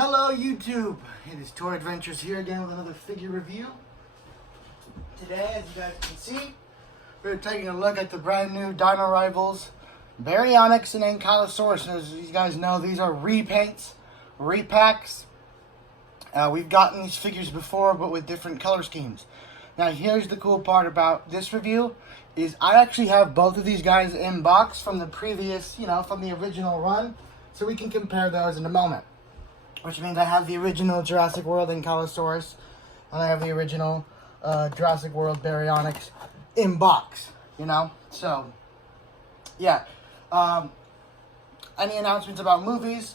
Hello YouTube! It is Toy Adventures here again with another figure review. Today, as you guys can see, we're taking a look at the brand new Dino rivals, Baryonyx and Ankylosaurus. As you guys know, these are repaints, repacks. We've gotten these figures before, but with different color schemes. Now here's the cool part about this review, is I actually have both of these guys in box from the previous, from the original run. So we can compare those in a moment. Which means I have the original Jurassic World Ankylosaurus, and I have the original Jurassic World Baryonyx in box, So, yeah. Any announcements about movies?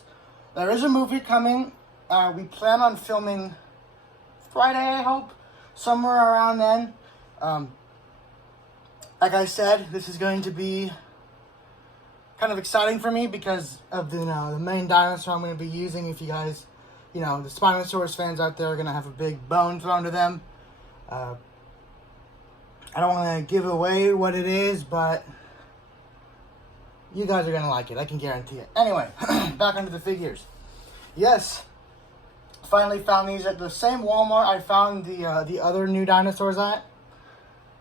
There is a movie coming. We plan on filming Friday, I hope. Somewhere around then. Like I said, this is going to be kind of exciting for me because of the main dinosaur I'm going to be using. If you guys, the Spinosaurus fans out there are going to have a big bone thrown to them. I don't want to give away what it is, but you guys are going to like it. I can guarantee it. Anyway, back onto the figures. Yes, finally found these at the same Walmart I found the other new dinosaurs at.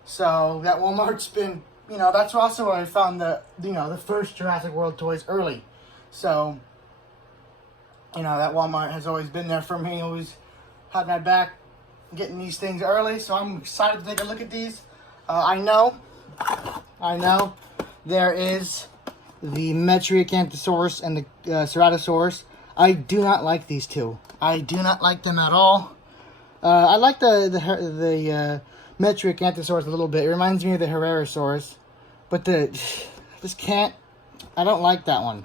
So that Walmart's been, that's also where I found the first Jurassic World toys early. So, that Walmart has always been there for me, always had my back getting these things early. So I'm excited to take a look at these. I know there is the Ankylosaurus and the Ceratosaurus. I do not like these two. I do not like them at all. I like the Ankylosaurus a little bit. It reminds me of the Herrerasaurus. But I don't like that one.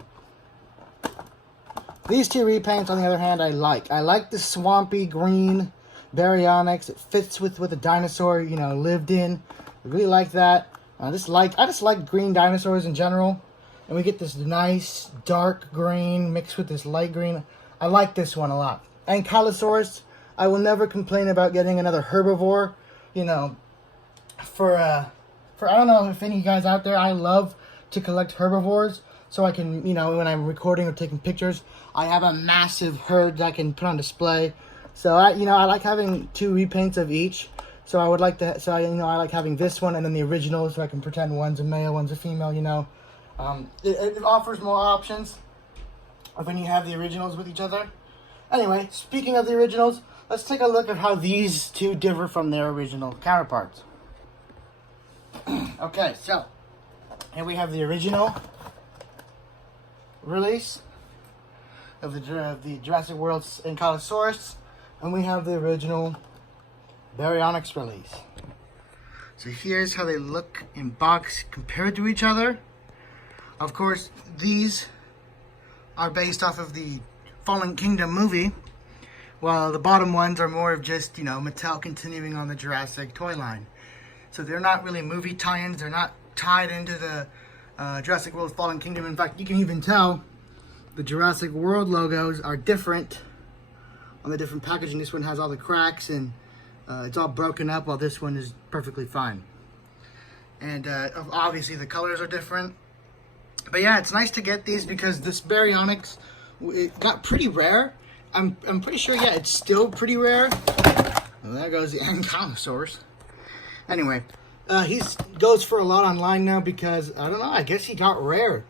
These two repaints, on the other hand, I like. I like the swampy green Baryonyx. It fits with what the dinosaur, lived in. I really like that. I just like green dinosaurs in general. And we get this nice dark green mixed with this light green. I like this one a lot. Ankylosaurus, I will never complain about getting another herbivore, for I don't know if any of you guys out there, I love to collect herbivores. So I can, when I'm recording or taking pictures, I have a massive herd that I can put on display. So I like having two repaints of each. So I would like to, I like having this one and then the original, so I can pretend one's a male, one's a female, It offers more options when you have the originals with each other. Anyway, speaking of the originals, let's take a look at how these two differ from their original counterparts. Okay, so here we have the original release of the Jurassic World Ankylosaurus, and we have the original Baryonyx release. So here's how they look in box compared to each other. Of course, these are based off of the Fallen Kingdom movie, while the bottom ones are more of just, Mattel continuing on the Jurassic toy line. So they're not really movie tie-ins. They're not tied into the Jurassic World Fallen Kingdom. In fact, you can even tell the Jurassic World logos are different on the different packaging. This one has all the cracks and it's all broken up, while this one is perfectly fine. And obviously the colors are different. But yeah, it's nice to get these because this Baryonyx, it got pretty rare. I'm pretty sure, yeah, it's still pretty rare. Well, there goes the Ankylosaurus. Anyway, he goes for a lot online now because, I don't know, I guess he got rare.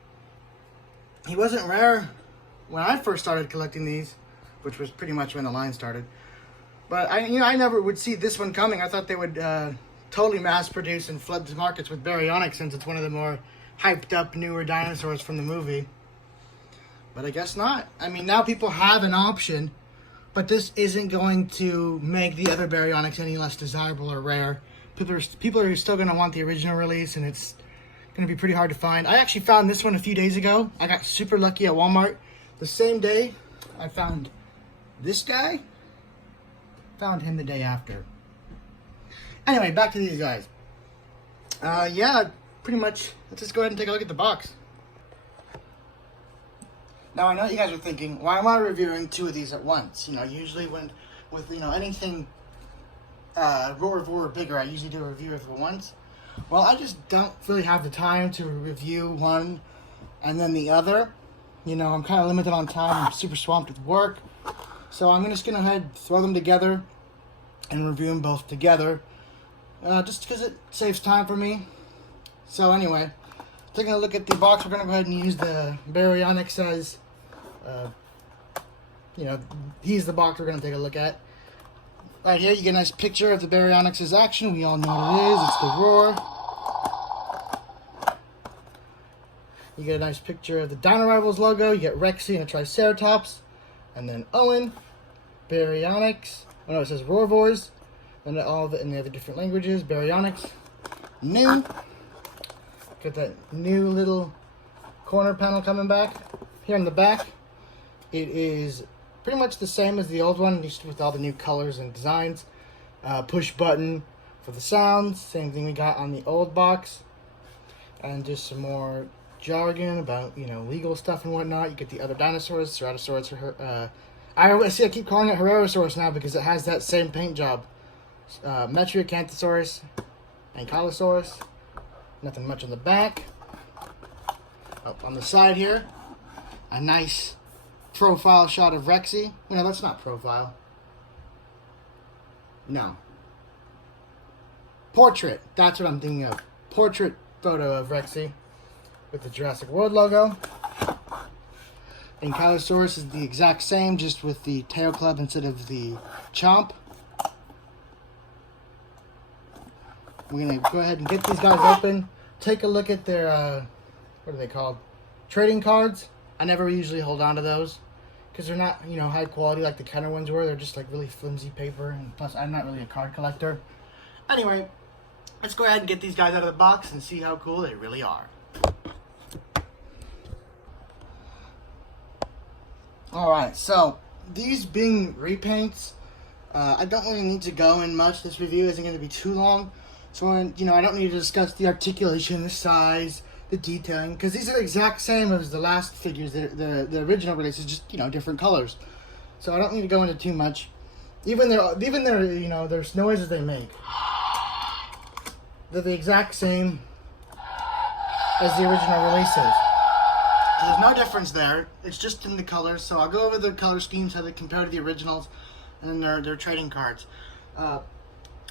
He wasn't rare when I first started collecting these, which was pretty much when the line started. But, I never would see this one coming. I thought they would totally mass produce and flood the markets with Baryonyx, since it's one of the more hyped up, newer dinosaurs from the movie. But I guess not. Now people have an option, but this isn't going to make the other Baryonyx any less desirable or rare. People are still going to want the original release, and it's going to be pretty hard to find. I actually found this one a few days ago. I got super lucky at Walmart. The same day I found this guy, found him the day after. Anyway, back to these guys. Yeah, pretty much. Let's just go ahead and take a look at the box. Now, I know you guys are thinking, why am I reviewing two of these at once? Usually with anything Roar or bigger, I usually do a review of it once. Well, I just don't really have the time to review one and then the other. I'm kind of limited on time. I'm super swamped with work. So I'm just going to go ahead and throw them together and review them both together. Just because it saves time for me. So anyway, taking a look at the box, we're going to go ahead and use the Baryonyx as, he's the box we're going to take a look at. Right here, you get a nice picture of the Baryonyx's action. We all know what it is. It's the roar. You get a nice picture of the Dino Rivals logo. You get Rexy and a Triceratops. And then Owen, Baryonyx. Oh no, it says Roarvors. And all of it in the other different languages. Baryonyx. New. Got that new little corner panel coming back. Here in the back, it is pretty much the same as the old one, just with all the new colors and designs. Push button for the sounds. Same thing we got on the old box. And just some more jargon about, legal stuff and whatnot. You get the other dinosaurs, Ceratosaurus, I keep calling it Herrerasaurus now because it has that same paint job. Baryonyx Ankylosaurus, Ankylosaurus. Nothing much on the back. Up on the side here, a nice profile shot of Rexy. No, that's not profile. No. Portrait. That's what I'm thinking of. Portrait photo of Rexy with the Jurassic World logo. Ankylosaurus is the exact same, just with the tail club instead of the chomp. We're going to go ahead and get these guys open. Take a look at their, what are they called? Trading cards. I never usually hold on to those because they're not, high quality like the Kenner ones were. They're just like really flimsy paper, and plus I'm not really a card collector. Anyway, let's go ahead and get these guys out of the box and see how cool they really are. Alright, so these being repaints, I don't really need to go in much. This review isn't going to be too long. So, I don't need to discuss the articulation, the size, the detailing, because these are the exact same as the last figures, the original release is just, different colors. So I don't need to go into too much. Even their there's noises they make. They're the exact same as the original releases. There's no difference there. It's just in the colors. So I'll go over the color schemes, how they compare to the originals, and their trading cards.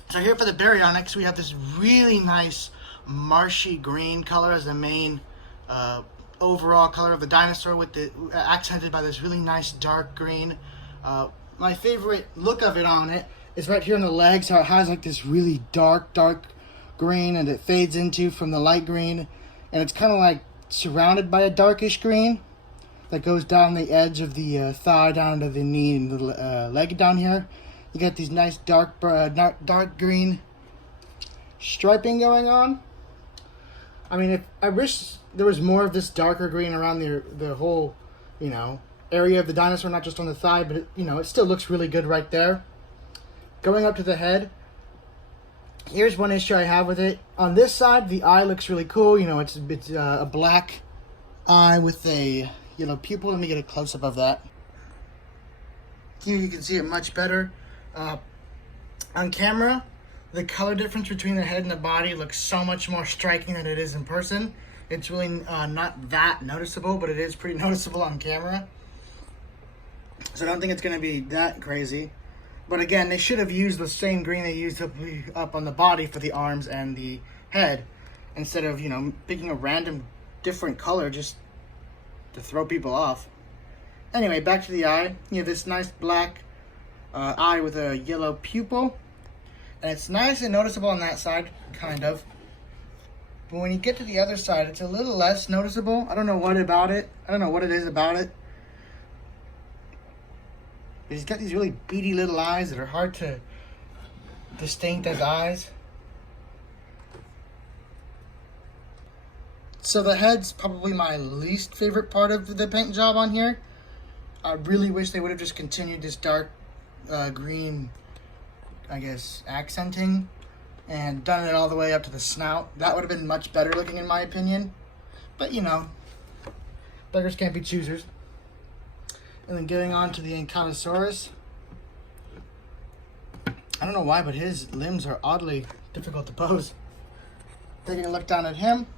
So here for the Baryonyx, we have this really nice marshy green color as the main overall color of the dinosaur, with the accented by this really nice dark green. My favorite look of it on it is right here on the legs, how it has like this really dark green, and it fades into from the light green, and it's kind of like surrounded by a darkish green that goes down the edge of the thigh down to the knee and the leg down here. You got these nice dark green striping going on. I mean, I wish there was more of this darker green around the whole, area of the dinosaur, not just on the thigh, but it still looks really good right there. Going up to the head, here's one issue I have with it. On this side, the eye looks really cool. It's a black eye with a yellow pupil. Let me get a close-up of that. Here you can see it much better. On camera, the color difference between the head and the body looks so much more striking than it is in person. It's really not that noticeable, but it is pretty noticeable on camera. So I don't think it's going to be that crazy. But again, they should have used the same green they used up on the body for the arms and the head, instead of, picking a random different color just to throw people off. Anyway, back to the eye. You have this nice black eye with a yellow pupil. And it's nice and noticeable on that side, kind of. But when you get to the other side, it's a little less noticeable. I don't know what about it. I don't know what it is about it. But he's got these really beady little eyes that are hard to distinct as eyes. So the head's probably my least favorite part of the paint job on here. I really wish they would have just continued this dark green, I guess, accenting, and done it all the way up to the snout. That would have been much better looking in my opinion. But beggars can't be choosers. And then getting on to the Ankylosaurus. I don't know why, but his limbs are oddly difficult to pose. Taking a look down at him.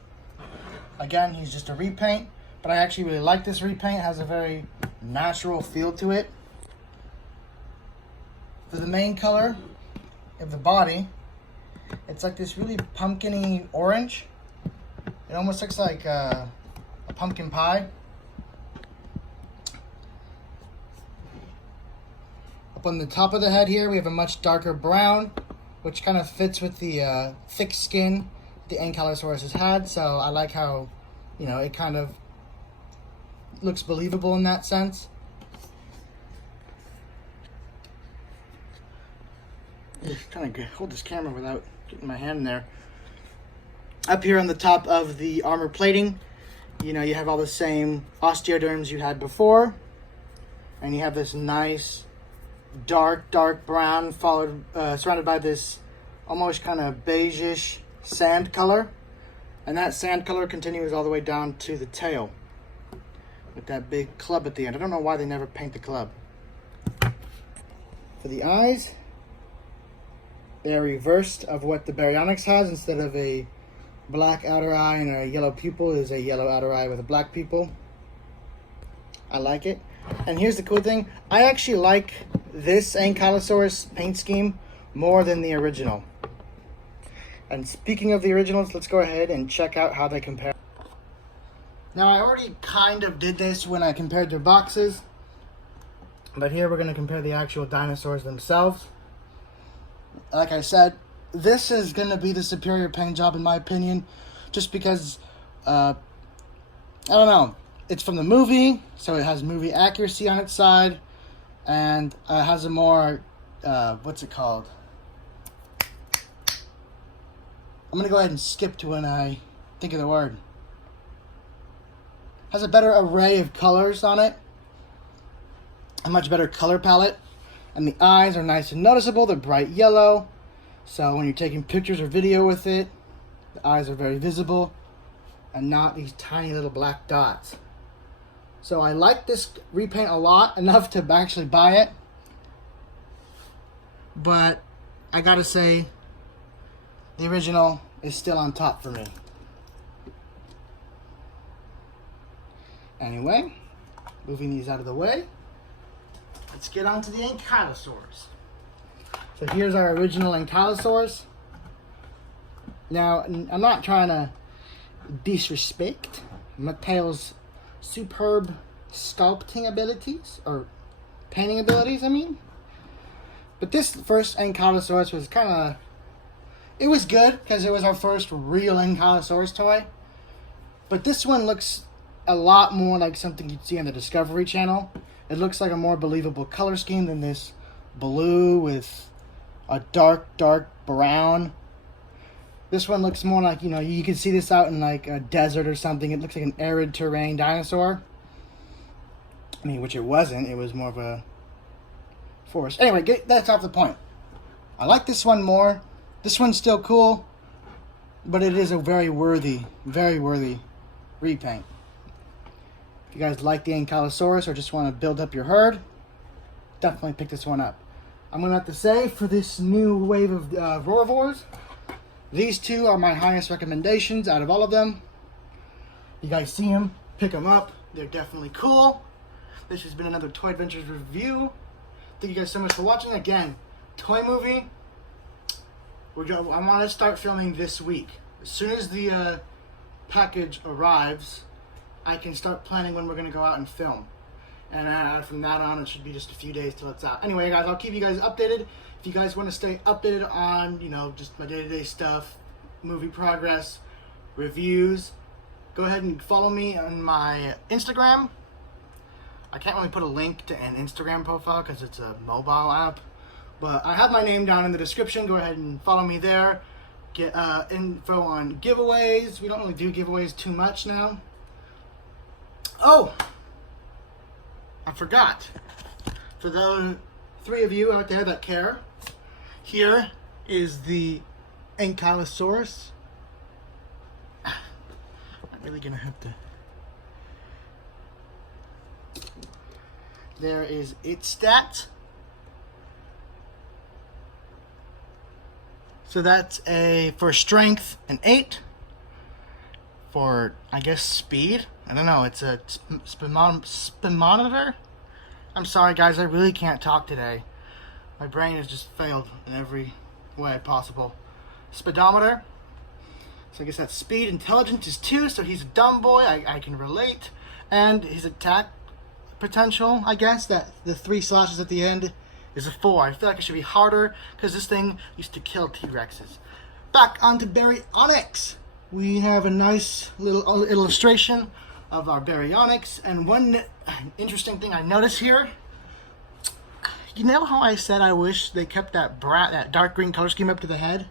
Again, he's just a repaint, but I actually really like this repaint. It has a very natural feel to it. For the main color of the body, it's like this really pumpkin-y orange. It almost looks like a pumpkin pie. Up on the top of the head here, we have a much darker brown, which kind of fits with the thick skin the Ankylosaurus has had. So I like how, you know, it kind of looks believable in that sense. Just trying to hold this camera without getting my hand in there. Up here on the top of the armor plating, you know, you have all the same osteoderms you had before. And you have this nice dark brown surrounded by this almost kind of beigeish sand color. And that sand color continues all the way down to the tail with that big club at the end. I don't know why they never paint the club. For the eyes, they're reversed of what the Baryonyx has. Instead of a black outer eye and a yellow pupil, is a yellow outer eye with a black pupil. I like it. And here's the cool thing. I actually like this Ankylosaurus paint scheme more than the original. And speaking of the originals, let's go ahead and check out how they compare. Now, I already kind of did this when I compared their boxes. But here we're going to compare the actual dinosaurs themselves. Like I said, this is going to be the superior paint job in my opinion. Just because, I don't know. It's from the movie, so it has movie accuracy on its side. And it has a more, what's it called? I'm going to go ahead and skip to when I think of the word. Has a better array of colors on it. A much better color palette. And the eyes are nice and noticeable. They're bright yellow. So when you're taking pictures or video with it, the eyes are very visible. And not these tiny little black dots. So I like this repaint a lot, enough to actually buy it. But I gotta say, the original is still on top for me. Anyway, moving these out of the way, let's get on to the Ankylosaurus. So here's our original Ankylosaurus. Now, I'm not trying to disrespect Matteo's superb sculpting abilities, or painting abilities, I mean. But this first Ankylosaurus was kind of, it was good because it was our first real Ankylosaurus toy. But this one looks a lot more like something you'd see on the Discovery Channel. It looks like a more believable color scheme than this blue with a dark brown. This one looks more like, you know, you can see this out in like a desert or something. It looks like an arid terrain dinosaur. I mean, which it wasn't. It was more of a forest. Anyway, that's off the point. I like this one more. This one's still cool, but it is a very worthy repaint. If you guys like the Ankylosaurus or just want to build up your herd, definitely pick this one up. I'm going to have to say, for this new wave of Roarvors, these two are my highest recommendations out of all of them. You guys see them, pick them up. They're definitely cool. This has been another Toy Adventures review. Thank you guys so much for watching. Again, Toy Movie. I want to start filming this week. As soon as the package arrives, I can start planning when we're going to go out and film. And from that on, it should be just a few days till it's out. Anyway, guys, I'll keep you guys updated. If you guys want to stay updated on, you know, just my day-to-day stuff, movie progress, reviews, go ahead and follow me on my Instagram. I can't really put a link to an Instagram profile because it's a mobile app. But I have my name down in the description. Go ahead and follow me there. Get info on giveaways. We don't really do giveaways too much now. Oh! I forgot. For those 3 of you out there that care, here is the Ankylosaurus. I'm really gonna have to. There is its stats. So that's for strength, an 8. For, I guess, speed. I don't know, it's a spin monitor. I'm sorry guys, I really can't talk today. My brain has just failed in every way possible. Speedometer. So I guess that's speed. Intelligence is 2, so he's a dumb boy. I can relate. And his attack potential, I guess, that the 3 slashes at the end is a 4. I feel like it should be harder because this thing used to kill T-Rexes. Back onto Baryonyx. We have a nice little illustration of our Baryonyx. And one interesting thing I noticed here, you know how I said I wish they kept that dark green color scheme up to the head?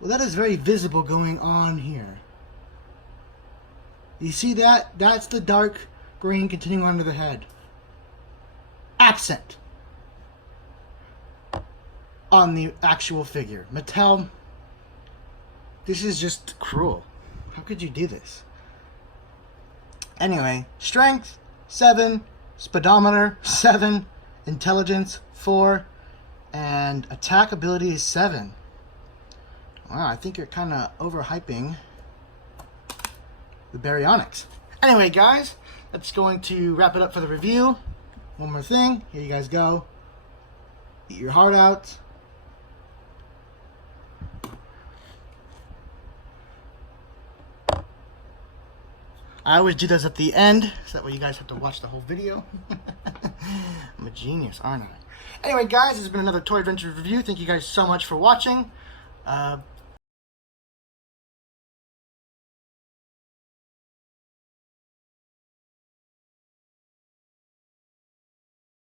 Well, that is very visible going on here. You see that? That's the dark green continuing onto the head. Absent on the actual figure. Mattel, this is just cruel. How could you do this? Anyway, strength 7, speedometer 7, intelligence 4, and attack ability is 7. Wow, I think you're kind of overhyping the Baryonyx. Anyway, guys, that's going to wrap it up for the review. One more thing. Here you guys go. Eat your heart out. I always do those at the end, so that way you guys have to watch the whole video. I'm a genius, aren't I? Anyway, guys, this has been another Toy Adventure review. Thank you guys so much for watching.